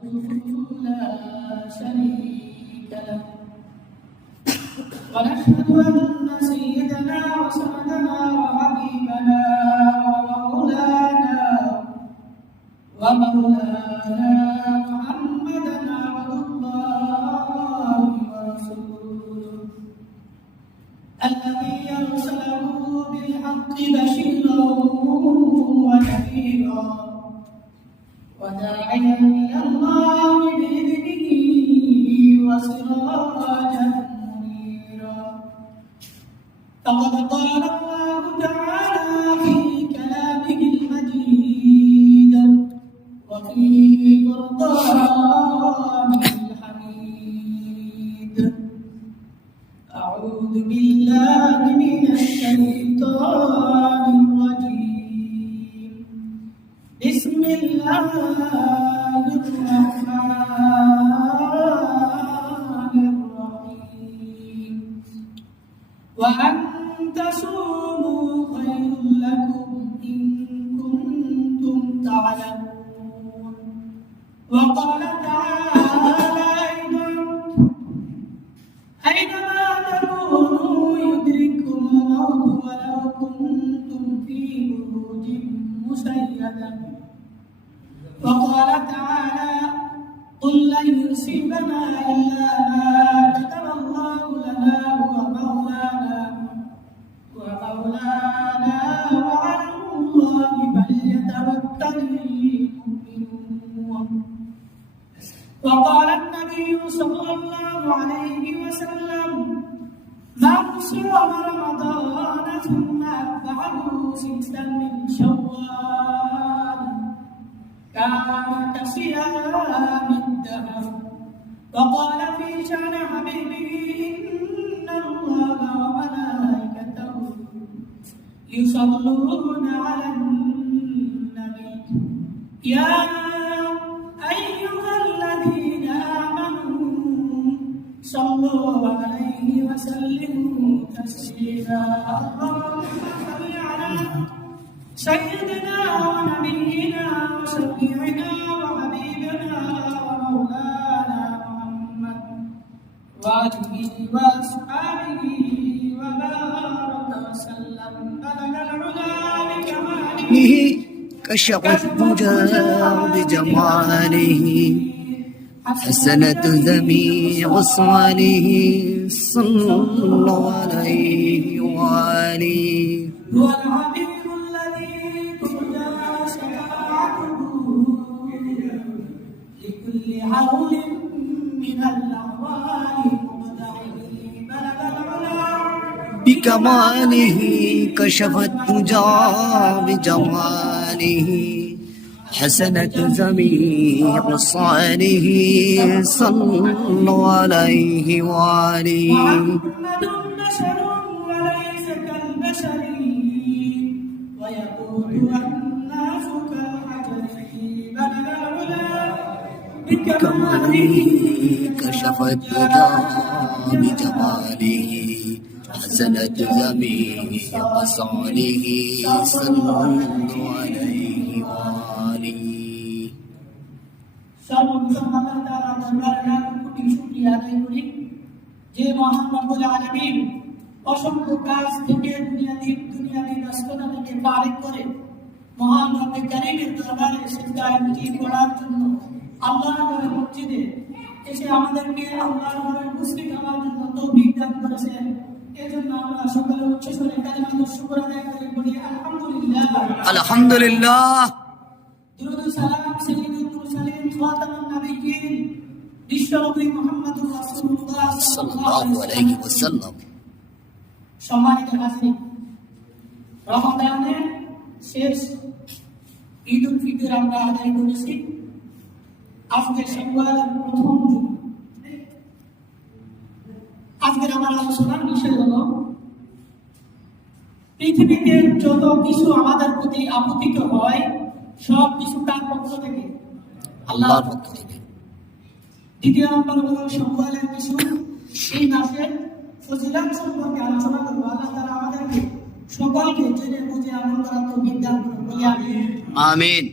لا شريك له ونشهد أن سيدنا وسندنا وحبيبنا ومولانا محمدا عبد الله ورسوله الذي أرسله بالحق بشيرا ونذيرا وداعيا إلى الله بإذنه وسراجا منيرا فقد قال الله تعالى في كلامه المجيد وفي قرآنه الحميد أعوذ بالله من الشيطان الرجيم بسم الله الرحمن الرحيم وأن تصوموا خير لكم إن كنتم تعلمون وقال تعالى أينما تكونوا يدرككم الموت ولو كنتم في بروج مشيدة وقال تعالى قل لن يصيبنا إلا ما كتب الله لنا هو مولانا وعلى الله فليتوكل المؤمنون وقال النبي صلى الله عليه وسلم من صام رمضان ثم أتبعه ستا من شوال كان كصيام الدهر وقال في شأن حبيبه إن الله وملائكته يصلون على النبي يا أيها الذين آمنوا صلوا عليه وسلموا تسليما اللهم صل على سيدنا ونبينا وشفيعنا وحبيبنا ومولانا محمد وآله وأصحابه وبارك وسلم بلغ العلا بكماله كشف الدجى بجماله حسنت جميع صاله صلى الله عليه وآله هو الحبيب الذي ترجى شفاعته لكل حول من الأحوال مقتحم بلغ العلا بكماله كشف الدجى بجماله حسنت جميع صاله صلى الله عليه وآله محمد بشر وليس كالبشر ويقول الناس كالحجر بلغ العلا بكماله كشف الدجى بجماله حسنت جميع صاله صلى الله عليه وآله সর্বসম্মানিত আল্লাহ দরবারে লাখ কোটি শুকরিয়া আদায় করি যে মহান রব্বুল আলামিন অসংখ্য কাজ থেকে দুনিয়াবি ব্যস্ততা থেকে ফারিগ করে মহান রব্বে কারীমের দরবারে সিজদায় মুজিব করার জন্য আল্লাহর ঘরের মসজিদে এসে আমাদেরকে আল্লাহর ঘরে উপস্থিত হওয়ার জন্য তৌফিক দান করেছেন। এজন্য আমরা সকলে উচ্চ স্বরে কালিমাতুর শুকর আদায় করে বলি আলহামদুলিল্লাহ আলহামদুলিল্লাহ। দুরূদ ও সালাম সাইয়্যিদুল মুরসালিন খাতামুন নবিয়্যিন বিশ্বনবী মুহাম্মদুর রাসূলুল্লাহ সাল্লাল্লাহু আলাইহি ওয়াসাল্লাম। সম্মানিত হাজির, রমাদানের শেষ ঈদ উল ফিতর আমরা আদায় করেছি। আজকে শাওয়ালের প্রথম দিন। আজকের আমার আলোচনার বিষয় হলো পৃথিবীতে যত কিছু আমাদের প্রতি আপতিত হয় সব কিছু তার পক্ষ থেকে, আল্লাহর পক্ষ থেকে। দ্বিতীয় নম্বর হলো শাওয়ালের কিছু এই মাসের ফজিলত সম্পর্কে আলোচনা করবো। আল্লাহ তাআলা আমাদেরকে সকলকে জেনে বুঝে আমল করার তৌফিক দান করুন, বলি আমিন। আমিন।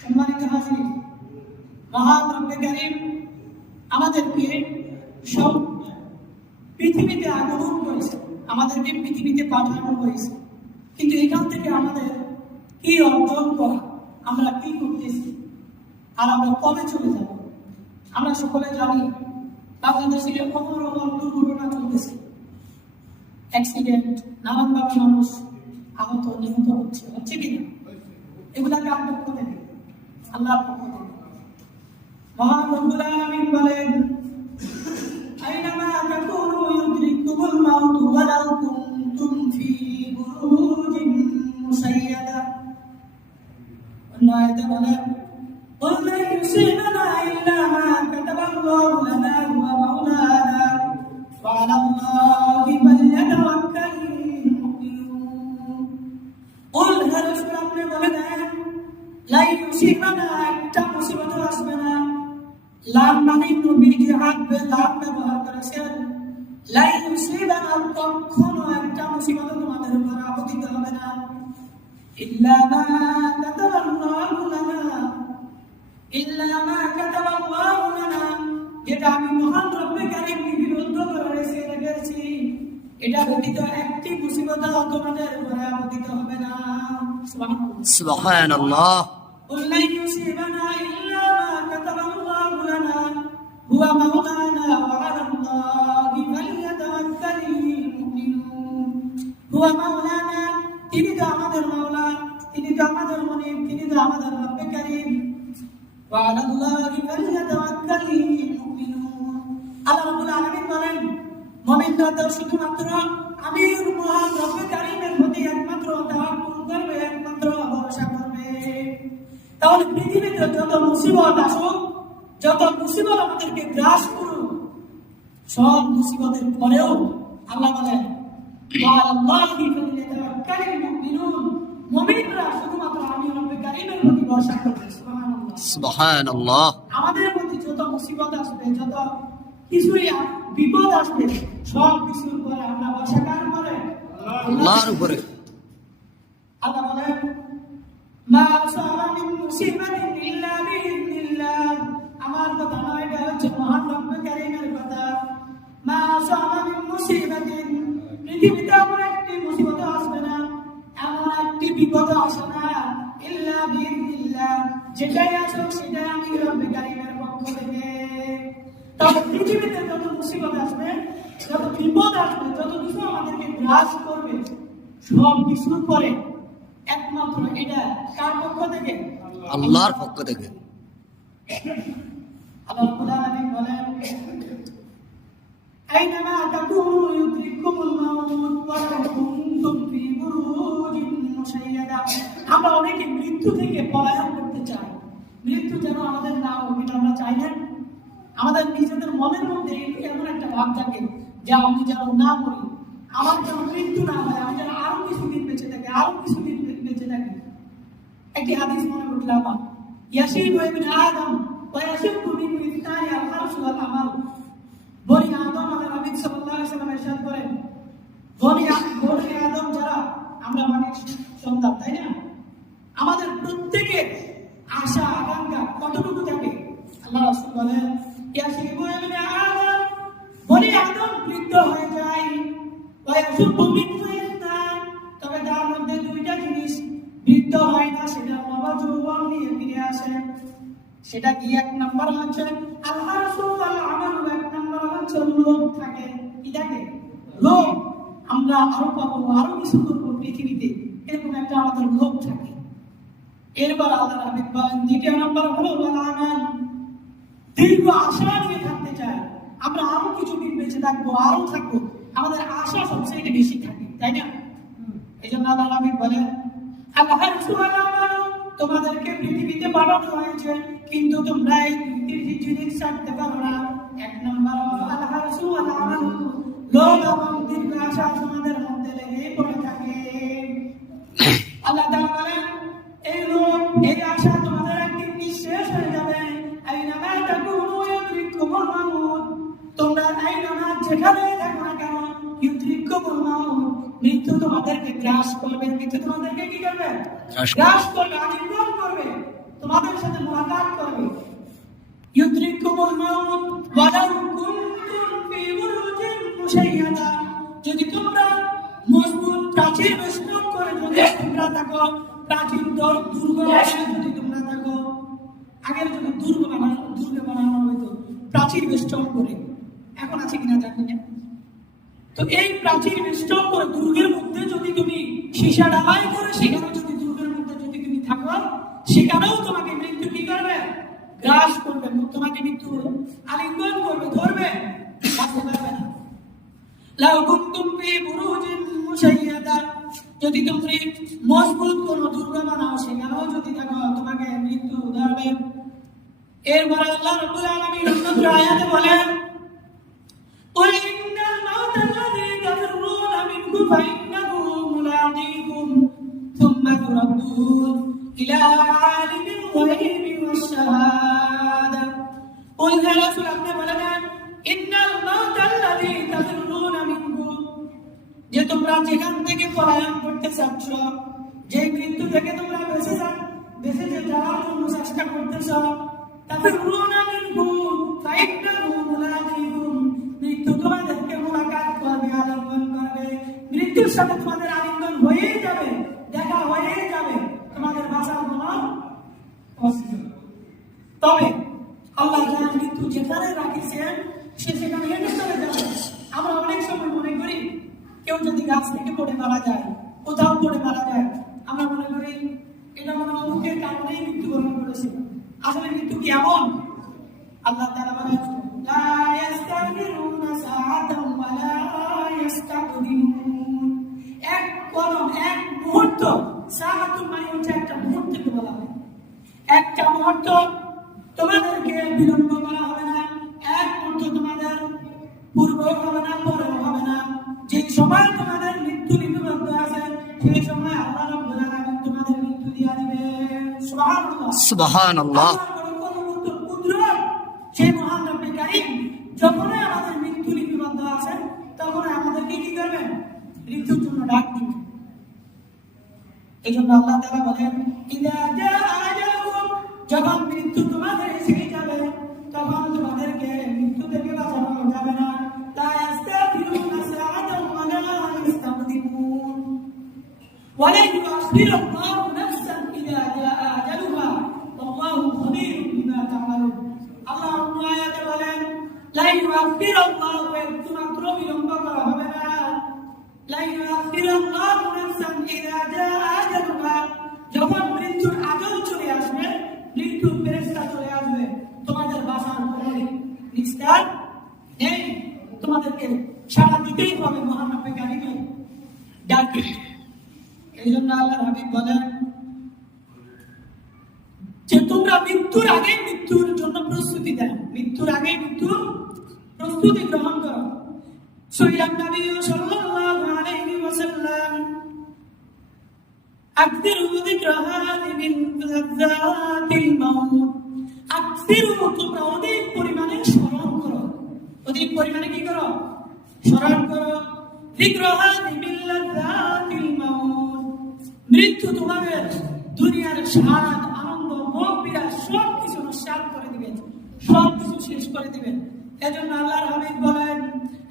সম্মানিত হাজির, মহান রব্বে কারীম আমাদেরকে সব পৃথিবীতে আগমন করেছে, আমাদেরকে পৃথিবীতে পাঠানো হয়েছে, কিন্তু এখান থেকে আমাদের কি অর্জন করা, আমরা কি করতেছি, আর আমরা কবে চলে যাব? আমরা সকলে জানি বাংলাদেশে অমর দুর্ঘটনা চলতেছে, অ্যাক্সিডেন্ট, নানানভাবে মানুষ আহত নিহত হচ্ছে কিনা? এগুলা কার পক্ষ থেকে? আল্লাহর পক্ষ থেকে। মহান রব্বুল আলামিন বলেন, আইনামা তাকুনু ইউদরিকুমুল মাউত ওয়ালাউ কুনতুম ফি বুরুজিন মুশাইয়াদা। আয়াতে বলেন, قل لن يصيبنا إلا ما كتب الله لنا هو مولانا وعلى الله فليتوكل المؤمنون। قل هل আপনি বলে দেন, لا يصيبنا একটা মুসিবত আসবে না। লাম মানে নবীজি হাতবে লাম ব্যবহার করেছেন। لا يصيبنا কখনো একটা মুসিবত তোমাদের উপর আপতিত হবে না। إلا ما كتب الله لنا, إلا ما كتب الله لنا, যেটা আমি মহান রব্বে কারীম লিপিবদ্ধ করে রেখেছি, এটা ব্যতীত একটি মুসিবত তোমাদের উপরে আপতিত হবে না। সুবহানাল্লাহ। قل لن يصيبنا إلا ما كتب الله لنا هو مولانا وعلى الله فليتوكل المؤمنون। هو مولانا, তিনি তো আমাদের মাওলা, তিনি তো আমাদের মুনিব, তিনি তো আমাদের রব্বে কারীম। وعلى الله فليتوكل المؤمنون। আল্লাহ রাব্বুল আলামিন বলেন, মুমিনরা তো শুধুমাত্র আমির মহান রব্বে কারীমের প্রতি একমাত্র তাওয়াক্কুল করবে, একমাত্র ভরসা করবে। তাহলে পৃথিবীতে যত মুসিবত আসুক, যত মুসিবত আমাদেরকে গ্রাস করুক, সব মুসিবতের পরেও আল্লাহ বলেন, وعلى الله فليتوكل المؤمنون, মুমিনরা শুধুমাত্র আমি রব্বে কারীমের প্রতি ভরসা করবে। সুবহানাল্লাহ, সুবহানাল্লাহ। আমাদের প্রতি যত মুসিবত আসবে, যত কিছুই বিপদ আসবে, সব কিছুর উপরে আমরা ভরসা কার উপরে? আল্লাহর উপরে। আল্লাহ বলেন, মা আসাবা মিন মুসিবাতিন ইল্লা বিইذنিল্লাহ। আমার কথা নয়, এটা হচ্ছে মহান রব্বে কারীমের কথা। মা আসাবা মিন মুসিবাতিন, পৃথিবীতে এমন একটি মুসিবত আসবে না, এমন একটি বিপদ আসে না, ইল্লা বিইذনিল্লাহ, যেটাই আসুক সেটাই আমি রব্বে কারীমের পক্ষ থেকে। তবে পৃথিবীতে যত মুসিবত আসবে, যত বিপদ আসবে, যত কিছু আমাদেরকে গ্রাস করবে, সব কিছুর পরে একমাত্র এটা কার পক্ষ থেকে? আল্লাহর পক্ষ থেকে। আল্লাহ রাব্বুল আলামিন বলেন, আইনামা তাকুনু ইউদরিকুমুল মাউত ওয়ালাউ কুনতুম ফি বুরুজিন মুশাইয়াদা। আমরা অনেকে মৃত্যু থেকে পলায়ন করতে চাই, মৃত্যু যেন আমাদের না হোক, এটা আমরা চাই না। আমাদের নিজেদের মনের মধ্যে এমন একটা ভাব থাকে যে আমি যেন না মরি, আমার যেন মৃত্যু না হয়, আমি যেন আরো কিছুদিন বেঁচে থাকি, আরো কিছুদিন বেঁচে থাকি। একটি হাদিস মনে উঠল আমার, ইয়াশিবু ইবনে আদম ওয়া ইয়াশিবু মিন ইসনাই আল-খারস ওয়াল আমাল। বনি আদম, আল্লাহ নবী সাল্লাল্লাহু আলাইহি ওয়াসাল্লাম ইরশাদ করেন, বনি আদম যারা, আমরা মানুষ সন্তান, তাই না? আমাদের প্রত্যেকের আশা আকাঙ্ক্ষা কতটুকু থাকে? আল্লাহ রাসূল বলেন, ইয়াশিবু ইবনে আদম, বনি আদম বৃদ্ধ হয়ে যায়, ওয়া ইয়াশিবু মিন ইসনাই, তবে তার মধ্যে দুইটা জিনিস বৃদ্ধ হয় না, সেটা নবযৌবন নিয়ে ফিরে আসে। সেটা কি? এক নম্বর হচ্ছে আল-হারসু ওয়াল আমাল, এক নম্বর হচ্ছে লোভ থাকে। কি থাকে? লোভ। আমরা আরো পাবো, আরো কিছু করবো পৃথিবীতে, এরকম একটা আমাদের লোভ থাকে। এরপর আল্লাহ রাব্বুল বলেন, দ্বিতীয় নম্বর হলো ওয়াল আমাল, দীর্ঘ আশা নিয়ে থাকতে চাই, আমরা আরো কিছুদিন বেঁচে থাকবো, আরো থাকবো, আমাদের আশা সবচেয়ে বেশি থাকে, তাই না? এই জন্য আল্লাহ রাব্বুল বলেন, আল-হারসু ওয়াল আমাল, তোমাদেরকে পৃথিবীতে পাঠানো হয়েছে, কিন্তু তোমরা এই দুটি জিনিস ছাড়তে পারো না। এক নম্বর আল-হারসু ওয়াল আমাল, লোভ এবং দীর্ঘ আশা তোমাদের মধ্যে লেগে পড়ে থাকে। আল্লাহ তাআলা বলেন, এই লোভ, এই আশা তোমাদের একদিন নিঃশেষ হয়ে যাবে। আইনামা তাকুনু ইউদরিকুমুল মাউত, তোমরা আইনামা যেখানে থাকো না কেন, ইউদরিকুমুল মাউত, মৃত্যু তোমাদেরকে গ্রাস করবে। মৃত্যু তোমাদেরকে কি করবে? গ্রাস করবে, আলিঙ্গন করবে, তোমাদের সাথে মুলাকাত করবে। ইয়াদরিকুমুল মাউত ওয়ালাউ কুনতুম ফি বুরুজিন মুশাইয়াদা, যদি তোমরা মজবুত প্রাচীর বেষ্টন করে যদি তোমরা থাকো, প্রাচীর দুর্গ যদি তোমরা থাকো, আগের যদি দুর্গ বানানো হইতো প্রাচীর বেষ্টন করে, এখন আছে কিনা জানি না। তো এই প্রাচীর বেষ্টন করে দুর্গের মধ্যে যদি তুমি সীসা ঢালাই করে সেখানে যদি দুর্গের মধ্যে যদি তুমি থাকো, সেখানেও তোমাকে মৃত্যু কি করবে? গ্রাস করবে, তোমাকে মৃত্যু আলিঙ্গন করবে, ধরবে, বাঁচতে পারবে না। লাউ কুনতুম ফি বুরুজিন মুশাইয়াদা, যদি তুমি মজবুত কোনো দুর্গ বানাও সেখানেও যদি থাকো তোমাকে মৃত্যু ধরবে। এরপরে আল্লাহ রাব্বুল আলামিন অন্য আয়াতে বলেন, قل إن الموت الذي تفرون منه فإنه ملاقيكم ثم تردون إلى عالم الغيب والشهادة। قل يا رسول الله بلنا إن الموت الذي تفرون منه, যে তোমরা যেখান থেকে পলায়ন করতে চাচ্ছ, যে মৃত্যু থেকে তোমরা বেঁচে যাওয়ার জন্য চেষ্টা করতেছ, তাফরুনা মিনহু ফাইন্নাহু মুলাকিকুম, মৃত্যু তোমাদেরকে মুলাকাত করবে, আলিঙ্গন করবে, মৃত্যুর সাথে তোমাদের আলিঙ্গন হয়েই যাবে, দেখা হয়েই যাবে, তোমাদের বাঁচার কোনো অসুবিধা নেই। তবে আল্লাহ যারা মৃত্যু যেখানে রাখিছেন সে সেখানে হেঁটে চলে যাবে। আমরা অনেক সময় মনে করি কেউ যদি গাছ থেকে পড়ে মারা যায়, কোথাও পড়ে মারা যায়, আমরা মনে করি এটা মনে অমুকের কারণেই মৃত্যুবরণ করেছে। আসলে মৃত্যু কি এমন? আল্লাহ তাআলা বলেন, লা ইস্তাগফিরুনা সাআতাও ওয়া লা ইস্তাকদিমুন, এক মুহূর্ত, সাআতুন মানে হচ্ছে একটা মুহূর্তকে বলা হয়, একটা মুহূর্ত তোমাদেরকে বিলম্ব করা হবে না, এক মুহূর্ত তোমাদের পূর্বেও হবে না, পরেও হবে না। যে সময় তোমাদের মৃত্যু লিপিবদ্ধ আছে সেই সময় আল্লাহ রাব্বুল আলামিন তোমাদের মৃত্যু দিয়ে দিবেন। সুবহানাল্লাহ, সুবহানাল্লাহ। সেই মহান রব্বুল কারীম যখনই আমাদের মৃত্যু লিপিবদ্ধ আছে তখন আমাদেরকে কি করবেন? মৃত্যুর জন্য ডাক দিবেন। এই জন্য আল্লাহ তাআলা বলেন, ইযা জাআ আজালুকুম, যখন মৃত্যু তোমাদের এসে যাবে তখন তোমাদেরকে মৃত্যু থেকে বাঁচানো যাবে না। লা ইস্তাগফিরুনা সাআতাও ওয়া লা ইস্তাকদিমুন ওয়া লা ইউআখিরুল্লাহু নাফসান ইযা জাআ আজালুহা ওয়াল্লাহু খাবীরুম বিমা তা'মালুন। আল্লাহ অন্য আয়াতে বলেন, লা ইউআখিরুল্লাহু, একটুমাত্র বিলম্ব করা হবে না, লা ইউআখিরুল্লাহু নাফসান ইযা জাআ আজালুহা, যখন মৃত্যুর আজল চলে আসবে, মৃত্যুর ফেরেশতা চলে আসবে, তোমাদের বাঁচার কোনো নিস্তার নেই, তোমাদেরকে সাড়া দিতেই হবে মহান রব্বুল কারীমের ডাকে। এই জন্য আল্লাহর হাবিব বলেন যে তোমরা মৃত্যুর আগে মৃত্যুর জন্য প্রস্তুতি দাও, মৃত্যুর আগে মৃত্যুর প্রস্তুতি গ্রহণ করো। সুইলাম নবী সাল্লাল্লাহু আলাইহি ওয়াসাল্লাম আকসিরু যিকরা হাযিহিল লাযযাতিল মাউত, আকসিরু, তোমরা অধিক পরিমাণে স্মরণ করো, অধিক পরিমাণে কি করো? স্মরণ করো। যিকরা হাযিহিল লাযযাতিল মাউত, মৃত্যু তোমাদের দুনিয়ার স্বাদ, আনন্দ, ভোগ বিলাস সবকিছু নস্যাৎ করে দিবে, সবকিছু শেষ করে দিবে। এজন্য আল্লাহর হাবিব বলেন,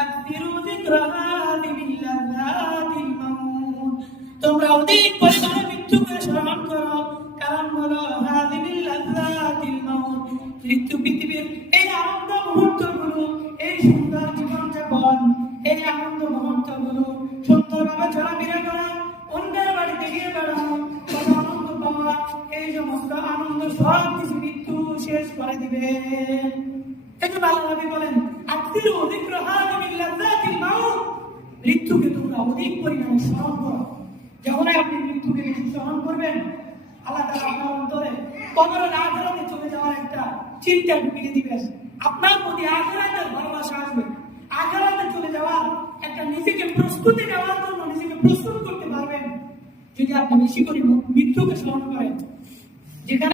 আকসিরু যিকরা হাযিহিল লাযযাতিল মাউত, তোমরা অধিক পরিমাণে মৃত্যুকে স্মরণ করো, কারণ হলো হাযিহিল লাযযাতিল মাউত, মৃত্যু পৃথিবীর এই আনন্দ মুহূর্তগুলো, এই সুন্দর জীবনযাপন, এই আনন্দ মুহূর্তগুলো সুন্দরভাবে চলাফেরা করা, অন্যের বাড়িতে গিয়ে বেড়ানো, কত আনন্দ পাওয়া, এই সমস্ত আনন্দ সব কিছু মৃত্যু শেষ করে দিবে। একটু ভালোভাবে বলেন, আকসিরু যিকরা হাযিহিল লাযযাতিল মাউত, মৃত্যুকে তোমরা অধিক পরিমাণে স্মরণ করো। যখন আপনি মৃত্যুকে বেশি স্মরণ করবেন, আল্লাহ তাআলা আপনার অন্তরে কবরের আখিরাতে চলে যাওয়ার একটা চিন্তা ঢুকিয়ে দিবেন, আপনার প্রতি আখিরাতের ভালোবাসা আসবে, আখিরাতে চলে যাওয়ার একটা নিজেকে প্রস্তুতি নেওয়ার জন্য নিজেকে প্রস্তুত করতে পারবেন যদি আপনি বেশি করে মৃত্যুকে স্মরণ করেন। যেখানে